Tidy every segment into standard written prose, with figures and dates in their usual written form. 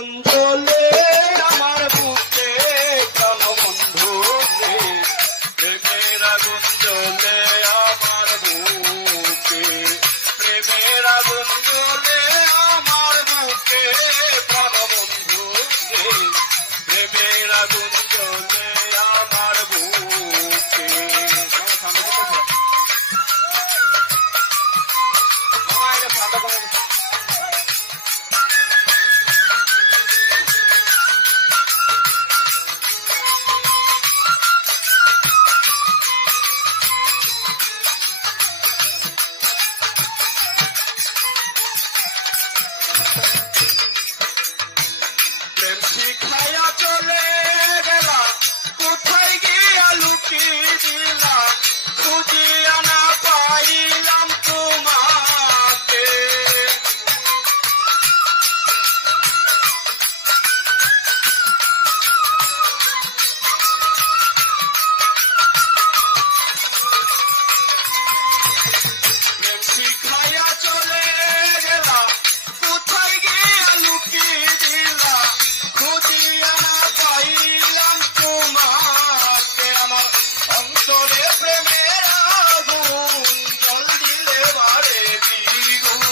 আগুন জ্বলে আমার বুকে প্রাণবন্ধু রে, প্রেমের আগুন জ্বলে আমার বুকে, প্রেমের আগুন জ্বলে আমার বুকে প্রাণবন্ধু রে, প্রেমের আগুন জ্বলে আমার বুকে। প্রেম শিখাইয়া চলে গেলা, কোথায় গিয়া লুকিয়ে দিলা, খুঁজিয়া না পাইলাম তোমাকে। প্রেম শিখাইয়া চলে গেলা, কোথায় গিয়া লুকিয়ে দিলা, খুঁজিয়া না পাইলাম তোমাকে। আমার অন্তরে প্রেমের আগুন জল দিলে বারে দ্বিগুণ।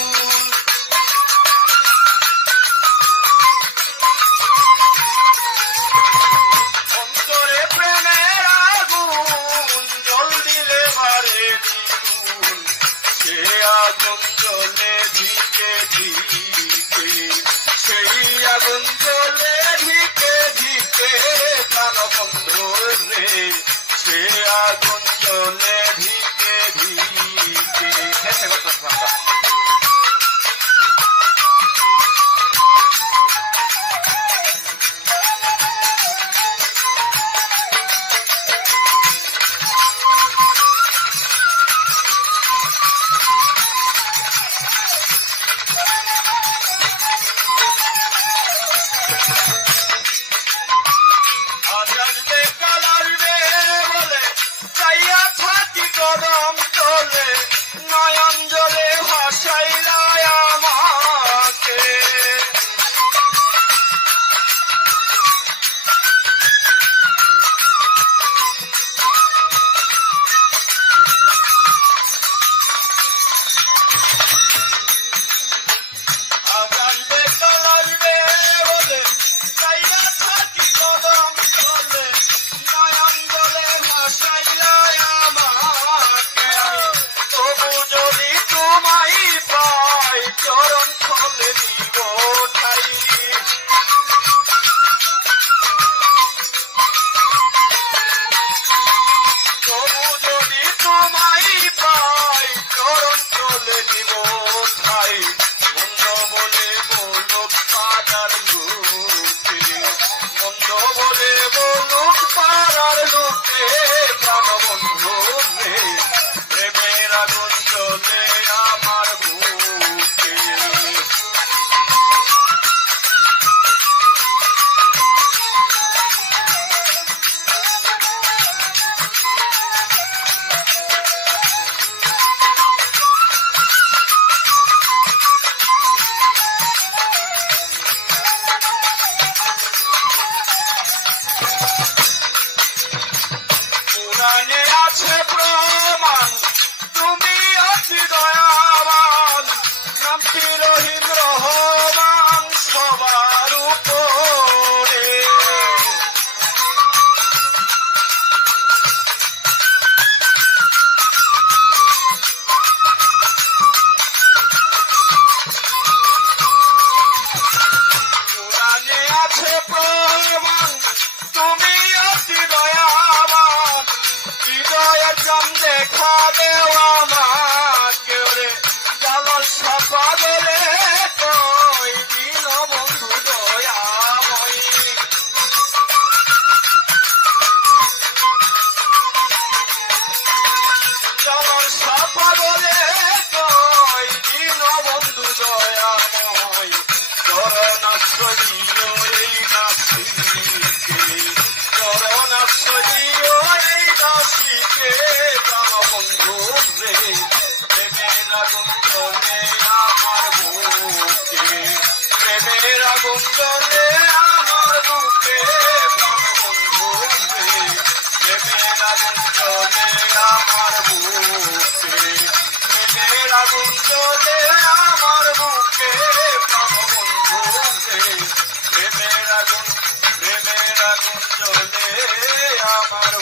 অন্তরে প্রেমের আগুন জল দিলে বারে দ্বিগুণ। সে আগুন জ্বলে ধিকে ধিকে, সেই আগুন জ্বলে ধিকে ধিকে প্রাণবন্ধু রে, সে আগুন জ্বলে ধিকে ধিকে। আজ আসবে কাল আসবে বলে চাইয়া থাকি কদম চলে, নয়ন জলে ভাসাইলা আমাকে। আজ আসবে কাল আসবে বলে চাইয়া থাকি কদম চলে, নয়ন জলে ভাসাইলা আমাকে। তবু যদি তোমায় পাই চরণ তলে দিব ঠাই। তবু যদি তোমায় পাই চরণ তলে দিব ঠাই। মন্দ বলে বলুক পাড়ার লোকে, মন্দ বলে বলুক পাড়ার লোকে প্রাণবন্ধু রে, প্রেমের আগুন জ্বলে আমার বুকে। পুরাণে আছে প্রমাণ তুমি অতি দয়াবান, নামটি রহিম রহমান সবার উপরে। পুরাণে আছে প্রমাণ তুমি অতি দয়াবান, হৃদয়ের জম দেখা দেও আমাকে রে, জালাল ছাপা গেলে কই দিন বন্ধু দয়াময়ী। জালাল ছাপা গেলে কই দিন বন্ধু দয়াময়ী। চরণাশ্রয়ীয় এই দাসীকে, চরণাশ্রয়ীয় এই দাসীকে প্রাণবন্ধু রে, প্রেমের আগুন জ্বলে আমার বুকে, প্রেমের আগুন জ্বলে আগুন জ্বলে আমার বুকে, প্রেমের আগুন জ্বলে আমার বুকে, প্রাণ বন্ধু রে, প্রেমের আগুন জ্বলে আমার